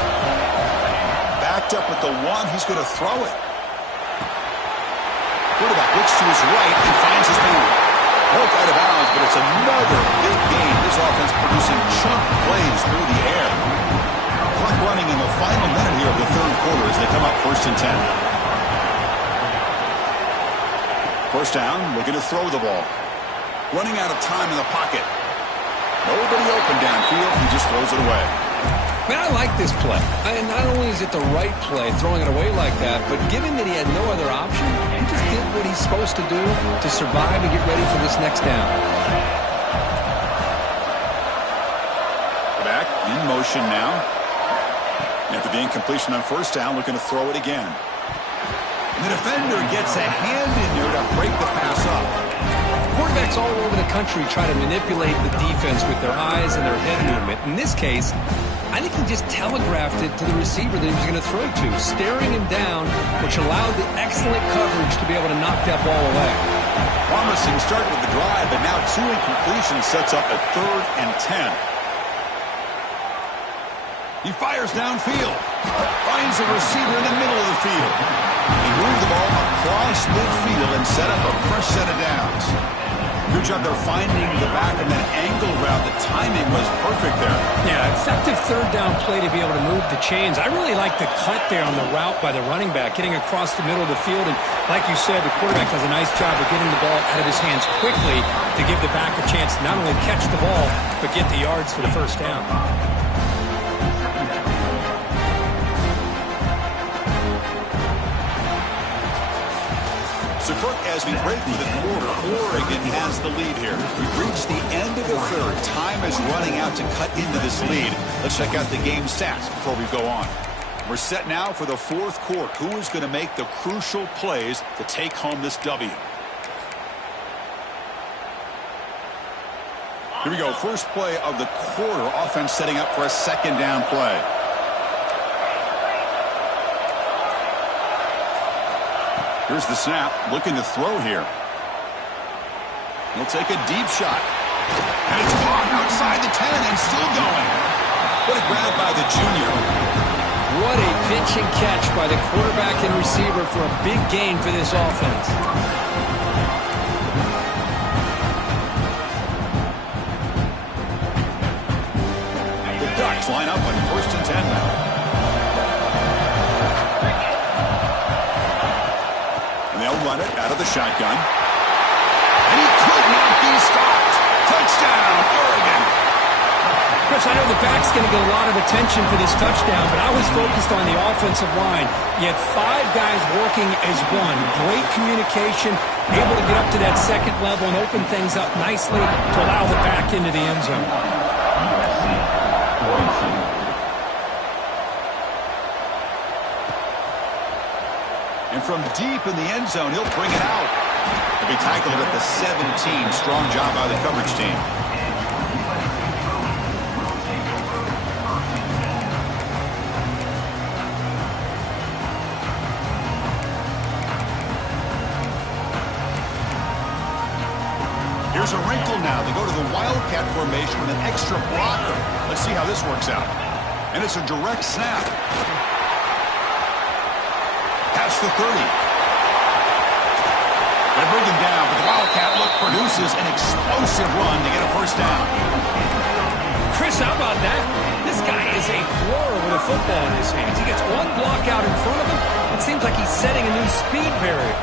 Backed up at the 1, he's going to throw it. Quarterback looks to his right and finds his man. Broke out of bounds, but it's another big game. This offense producing chunk plays through the air. Clock running in the final minute here of the third quarter as they come up 1st and 10. First down, looking to throw the ball. Running out of time in the pocket. Nobody open downfield. He just throws it away. Man, I like this play. And not only is it the right play, throwing it away like that, but given that he had no other option, he just did what he's supposed to do to survive and get ready for this next down. Back in motion now. After the incompletion on first down, looking to throw it again. And the defender gets a hand in there to break the pass up. Quarterbacks all over the country try to manipulate the defense with their eyes and their head movement. In this case, I think he just telegraphed it to the receiver that he was going to throw to, staring him down, which allowed the excellent coverage to be able to knock that ball away. Promising start with the drive, but now 2 incompletions sets up a 3rd and 10. He fires downfield. Finds a receiver in the middle of the field. He moved the ball across midfield and set up a fresh set of downs. Good job there finding the back and that angle route. The timing was perfect there. Yeah, effective 3rd down play to be able to move the chains. I really like the cut there on the route by the running back, getting across the middle of the field. And like you said, the quarterback does a nice job of getting the ball out of his hands quickly to give the back a chance to not only catch the ball, but get the yards for the first down. So, Kirk, as we break for the quarter, Oregon has the lead here. We've reached the end of the 3rd. Time is running out to cut into this lead. Let's check out the game stats before we go on. We're set now for the 4th quarter. Who is going to make the crucial plays to take home this W? Here we go. First play of the quarter. Offense setting up for a 2nd down play. Here's the snap, looking to throw here. He'll take a deep shot. And it's caught outside the 10 and still going. What a grab by the junior. What a pitch and catch by the quarterback and receiver for a big gain for this offense. The Ducks line up on 1st and 10 now. They'll run it out of the shotgun. And he could not be stopped. Touchdown, Oregon. Chris, I know the back's going to get a lot of attention for this touchdown, but I was focused on the offensive line. You had 5 guys working as one. Great communication, able to get up to that 2nd level and open things up nicely to allow the back into the end zone. And from deep in the end zone, he'll bring it out. He'll be tackled at the 17. Strong job by the coverage team. Here's a wrinkle now. They go to the Wildcat formation with an extra blocker. Let's see how this works out. And it's a direct snap. Past the 30. They bring him down, but the Wildcat look produces an explosive run to get a first down. Chris, how about that? This guy is a thrower with a football in his hands. He gets one block out in front of him. It seems like he's setting a new speed barrier.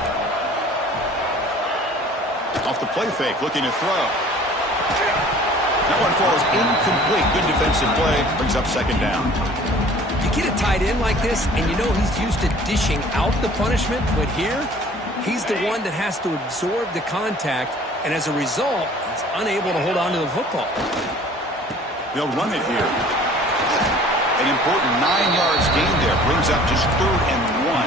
Off the play fake, looking to throw. That one falls incomplete. Good defensive play. Brings up 2nd down. You get a tight end like this, and you know he's used to dishing out the punishment, but here, he's the one that has to absorb the contact, and as a result, he's unable to hold on to the football. They'll run it here. An important 9 yards gain there. Brings up just 3rd and 1.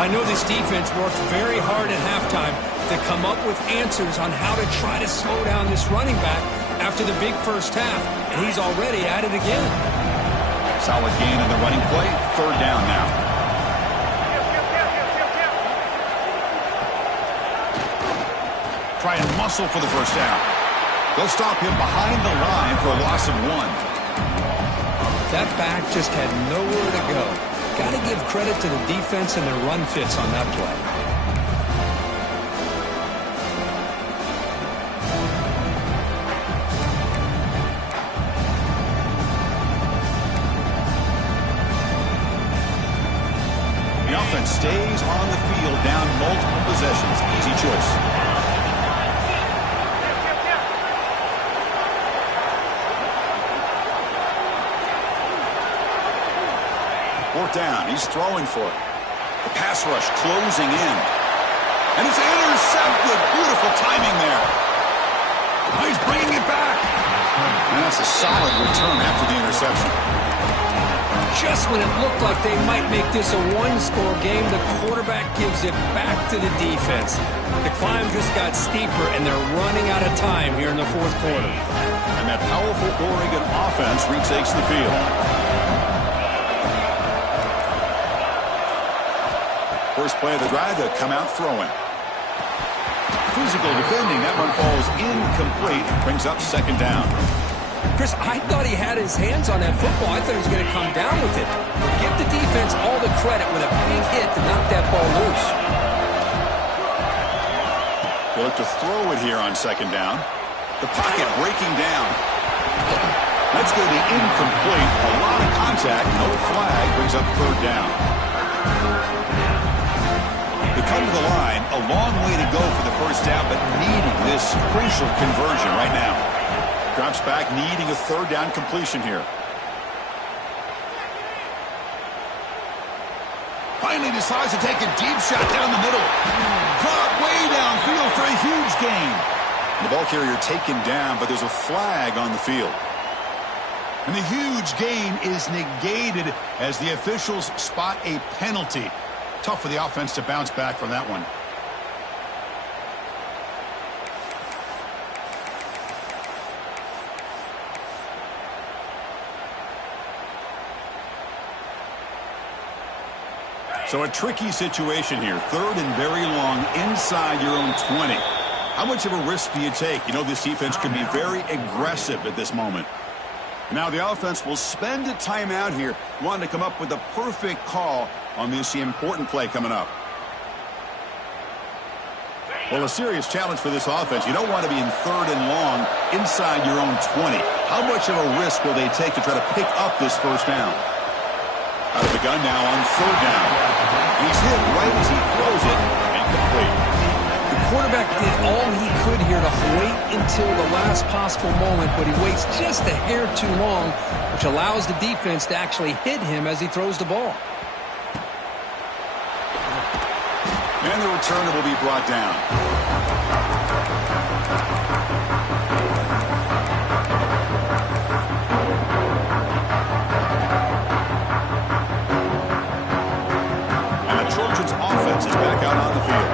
I know this defense worked very hard at halftime to come up with answers on how to try to slow down this running back after the big first half, and he's already at it again. Solid gain on the running play. 3rd down now. Try and muscle for the first down. They'll stop him behind the line for a loss of 1. That back just had nowhere to go. Got to give credit to the defense and their run fits on that play. The offense stays on the field, down multiple possessions. Easy choice. brought down. He's throwing for it. The pass rush closing in. And it's intercepted. Beautiful timing there. Oh, he's bringing it back. And that's a solid return after the interception. Just when it looked like they might make this a one-score game, the quarterback gives it back to the defense. The climb just got steeper, and they're running out of time here in the fourth quarter. And that powerful Oregon offense retakes the field. First play of the drive, they'll come out throwing. Physical defending, that one falls incomplete. Brings up second down. Chris, I thought he had his hands on that football. I thought he was going to come down with it. But give the defense all the credit with a big hit to knock that ball loose. They look to throw it here on second down. The pocket breaking down. That's going to be incomplete. A lot of contact, no flag, brings up third down. They come to the line, a long way to go for the first down, but needing this crucial conversion right now. Drops back, needing a third down completion here. Finally decides to take a deep shot down the middle. Caught way downfield for a huge gain. The ball carrier taken down, but there's a flag on the field. And the huge gain is negated as the officials spot a penalty. Tough for the offense to bounce back from that one. So a tricky situation here. Third and very long inside your own 20. How much of a risk do you take? You know this defense can be very aggressive at this moment. Now the offense will spend a timeout here, wanting to come up with the perfect call on this important play coming up. Well, a serious challenge for this offense. You don't want to be in third and long inside your own 20. How much of a risk will they take to try to pick up this first down? Out of the gun now on third down. He's hit right as he throws it. Incomplete. The quarterback did all he could here to wait until the last possible moment, but he waits just a hair too long, which allows the defense to actually hit him as he throws the ball. And the returner will be brought down. Offense is back out on the field.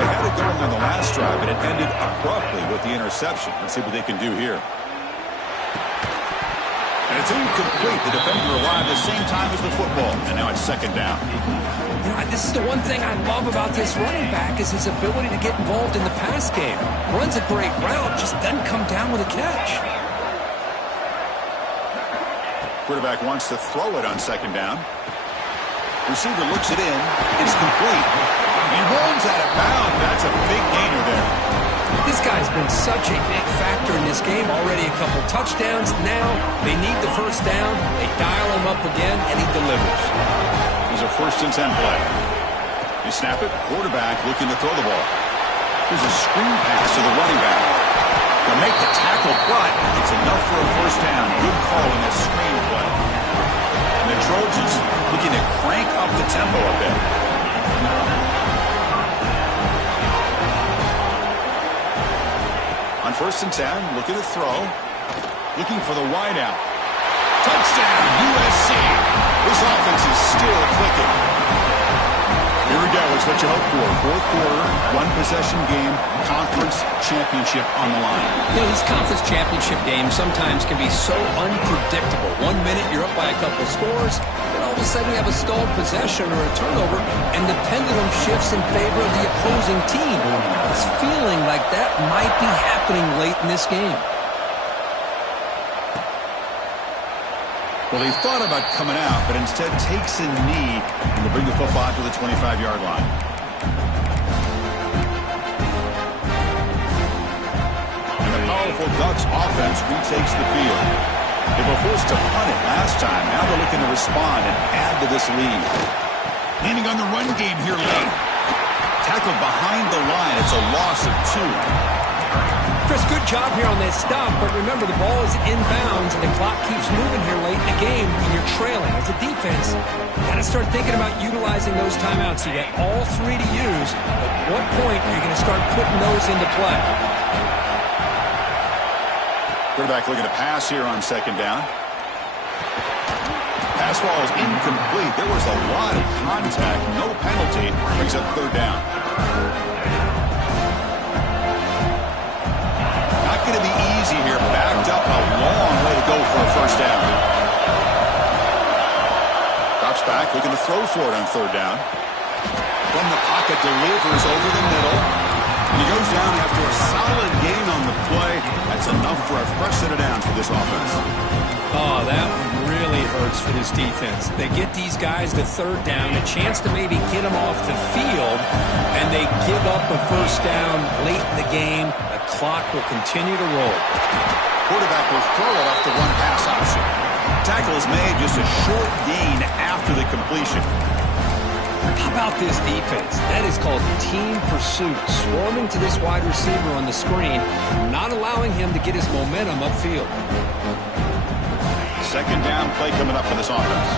They had it going on the last drive, but it ended abruptly with the interception. Let's see what they can do here. And it's incomplete. The defender arrived at the same time as the football, and now it's second down. You know, this is the one thing I love about this running back is his ability to get involved in the pass game. Runs a great route, just doesn't come down with a catch. Quarterback wants to throw it on second down. Receiver looks it in. It's complete. He rolls out of bounds. That's a big gainer there. This guy's been such a big factor in this game. Already a couple touchdowns. Now they need the first down. They dial him up again, and he delivers. There's a 1st and 10 play. You snap it. Quarterback looking to throw the ball. There's a screen pass to the running back. They'll make the tackle, but it's enough for a first down. Good call in this screen play. And the Trojans looking to crank up the tempo a bit. On 1st and 10, looking to throw. Looking for the wideout. Touchdown, USC. This offense is still clicking. Here we go. It's what you hope for. Fourth quarter, one-possession game, conference championship on the line. You know, these conference championship games sometimes can be so unpredictable. 1 minute you're up by a couple scores, then all of a sudden you have a stalled possession or a turnover, and the pendulum shifts in favor of the opposing team. It's feeling like that might be happening late in this game. Well, he thought about coming out, but instead takes a knee and will bring the football to the 25-yard line. And the powerful Ducks offense retakes the field. They were forced to punt it last time. Now they're looking to respond and add to this lead. Leaning on the run game here late. Tackled behind the line. It's a loss of 2. Chris, good job here on that stop, but remember the ball is inbounds and the clock keeps moving here late in the game and you're trailing. As a defense, you got to start thinking about utilizing those timeouts. You got all three to use, but at what point are you going to start putting those into play? Quarterback looking to pass here on second down. Pass ball is incomplete. There was a lot of contact. No penalty. Brings up third down. Not going to be easy here. Backed up a long way to go for a first down. Drops back, looking to throw for it on third down. From the pocket, delivers over the middle. He goes down after a solid gain on the play. That's enough for a fresh set of downs for this offense. Oh, that one really hurts for this defense. They get these guys to third down, a chance to maybe get them off the field, and they give up a first down late in the game. The clock will continue to roll. Quarterback will throw it off the run-pass option. Tackle is made, just a short gain after the completion. How about this defense? That is called team pursuit. Swarming to this wide receiver on the screen, not allowing him to get his momentum upfield. Second down play coming up for this offense.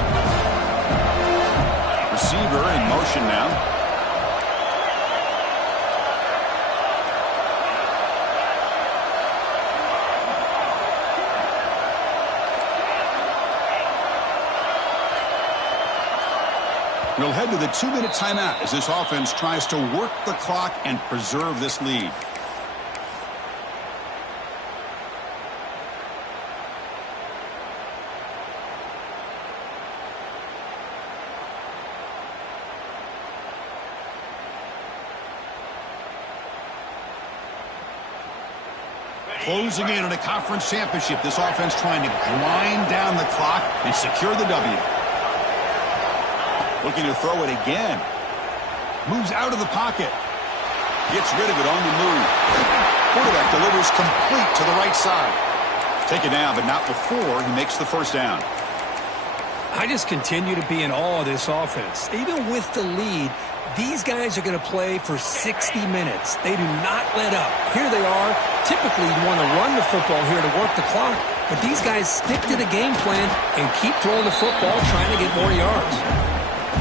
Receiver in motion now. We'll head to the 2-minute timeout as this offense tries to work the clock and preserve this lead. Closing in on a conference championship, this offense trying to grind down the clock and secure the W. Looking to throw it again. Moves out of the pocket. Gets rid of it on the move. Quarterback delivers complete to the right side. Take it down, but not before he makes the first down. I just continue to be in awe of this offense. Even with the lead, these guys are going to play for 60 minutes. They do not let up. Here they are. Typically, you want to run the football here to work the clock, but these guys stick to the game plan and keep throwing the football, trying to get more yards.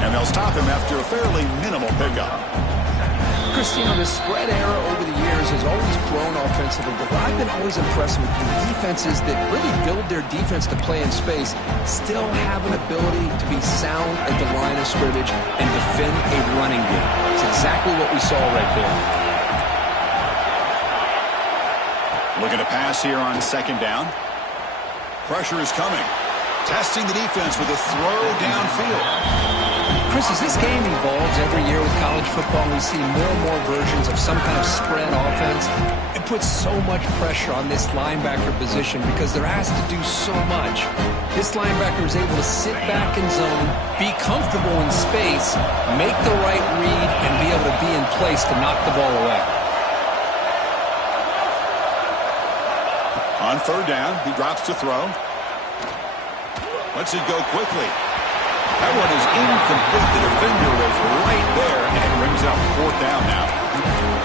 And they'll stop him after a fairly minimal pickup. Christine, the spread era over the years has always grown offensively, but what I've been always impressed with the defenses that really build their defense to play in space still have an ability to be sound at the line of scrimmage and defend a running game. It's exactly what we saw right there. Looking to pass here on second down. Pressure is coming. Testing the defense with a throw downfield. Chris, as this game evolves every year with college football, we see more and more versions of some kind of spread offense. It puts so much pressure on this linebacker position because they're asked to do so much. This linebacker is able to sit back in zone, be comfortable in space, make the right read, and be able to be in place to knock the ball away. On third down, he drops to throw. Lets it go quickly. That one is incomplete. The defender was right there, and it brings up fourth down now.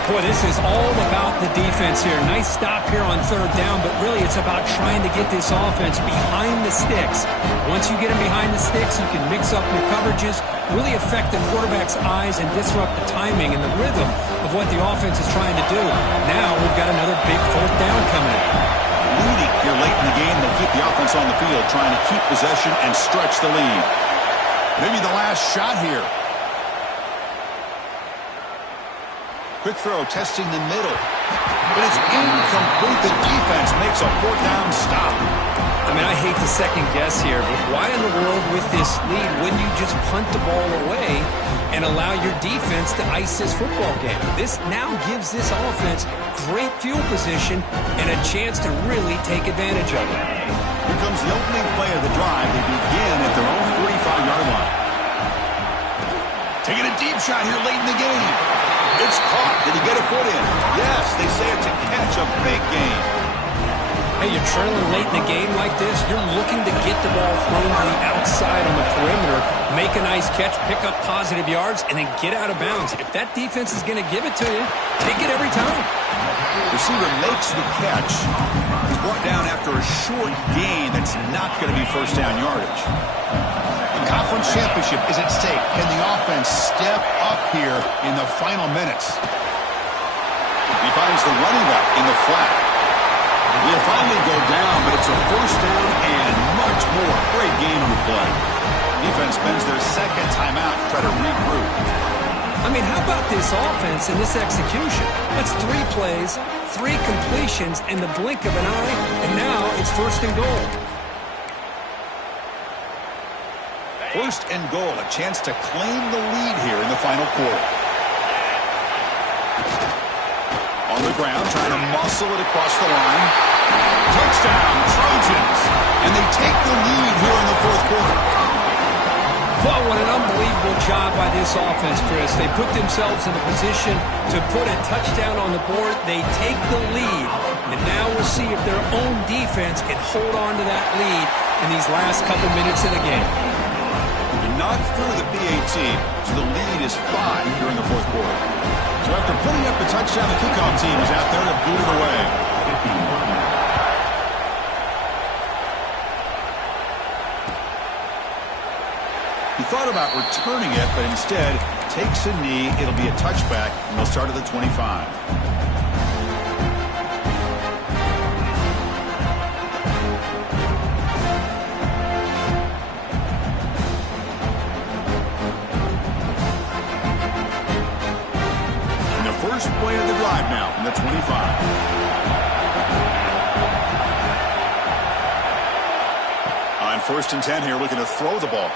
Boy, this is all about the defense here. Nice stop here on third down, but really it's about trying to get this offense behind the sticks. Once you get them behind the sticks, you can mix up your coverages, really affect the quarterback's eyes and disrupt the timing and the rhythm of what the offense is trying to do. Now we've got another big fourth down coming up. Leading here late in the game, they'll keep the offense on the field, trying to keep possession and stretch the lead. Maybe the last shot here. Quick throw, testing the middle. But it's incomplete. The defense makes a fourth down stop. I mean, I hate to second guess here, but why in the world with this lead wouldn't you just punt the ball away and allow your defense to ice this football game? This now gives this offense great field position and a chance to really take advantage of it. Here comes the opening play of the drive. They begin at their own 45-yard line. Taking a deep shot here late in the game. It's caught. Did he get a foot in? Yes, they say it's a catch, a big gain. Hey, you're trailing late in the game like this, you're looking to get the ball thrown to the outside on the perimeter, make a nice catch, pick up positive yards, and then get out of bounds. If that defense is going to give it to you, take it every time. Receiver makes the catch. He's brought down after a short gain that's not going to be first down yardage. The conference championship is at stake. Can the offense step up here in the final minutes? He finds the running back in the flat. He'll finally go down, but it's a first down and much more. Great gain on the play. Defense spends their second timeout to try to regroup. I mean, how about this offense and this execution? That's 3 plays, 3 completions in the blink of an eye, and now it's first and goal. First and goal, a chance to claim the lead here in the final quarter. On the ground, trying to muscle it across the line. Touchdown, Trojans. And they take the lead here in the fourth quarter. Well, what an unbelievable job by this offense, Chris. They put themselves in a position to put a touchdown on the board. They take the lead. And now we'll see if their own defense can hold on to that lead in these last couple minutes of the game. Not through the PAT, so the lead is 5 here in the fourth quarter. So after putting up the touchdown, the kickoff team is out there to boot it away. He thought about returning it, but instead takes a knee. It'll be a touchback, and they'll start at the 25. First play of the drive now from the 25. On 1st and 10 here, looking to throw the ball.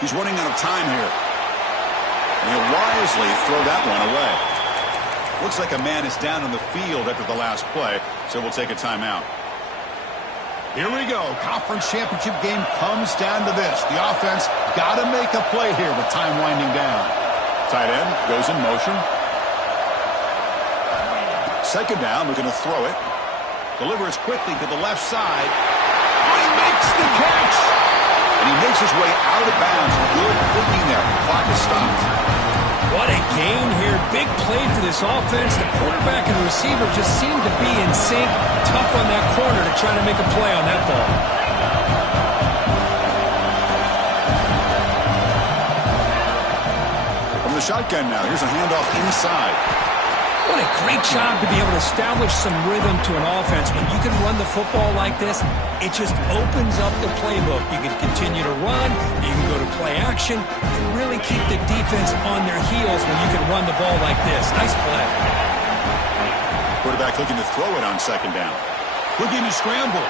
He's running out of time here. And he'll wisely throw that one away. Looks like a man is down on the field after the last play, so we'll take a timeout. Here we go. Conference championship game comes down to this. The offense got to make a play here with time winding down. Tight end goes in motion. Second down, looking to throw it. Delivers quickly to the left side. Oh, he makes the catch! And he makes his way out of bounds. Good thinking there. Clock is stopped. What a gain here. Big play for this offense. The quarterback and receiver just seem to be in sync. Tough on that corner to try to make a play on that ball. From the shotgun now, here's a handoff inside. What a great job to be able to establish some rhythm to an offense. When you can run the football like this, it just opens up the playbook. You can continue to run, you can go to play action, and really keep the defense on their heels when you can run the ball like this. Nice play. Quarterback looking to throw it on second down. Looking to scramble.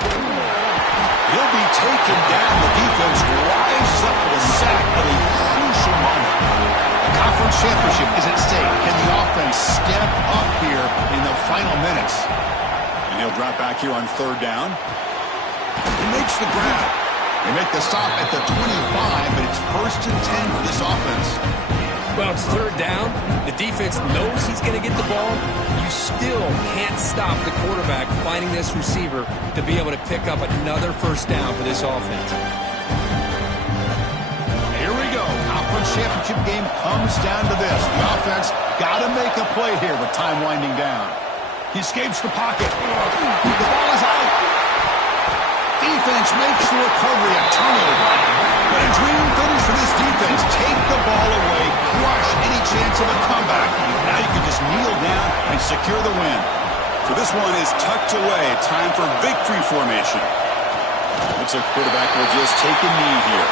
He'll be taken down. The defense rises up with a sack at a crucial moment. The conference championship is at stake. Can the offense step up here in the final minutes? And he'll drop back here on 3rd down. He makes the grab. They make the stop at the 25, but it's 1st and 10 for this offense. Well, it's 3rd down. The defense knows he's going to get the ball. You still can't stop the quarterback finding this receiver to be able to pick up another first down for this offense. Here we go. Conference championship game comes down to this. The offense got to make a play here with time winding down. He escapes the pocket. The ball is out. Defense makes the recovery, a turnover. But a dream finish for this defense. Take the ball away, crush any chance of a comeback. Now you can just kneel down and secure the win. So this one is tucked away. Time for victory formation. Looks like quarterback will just take a knee here.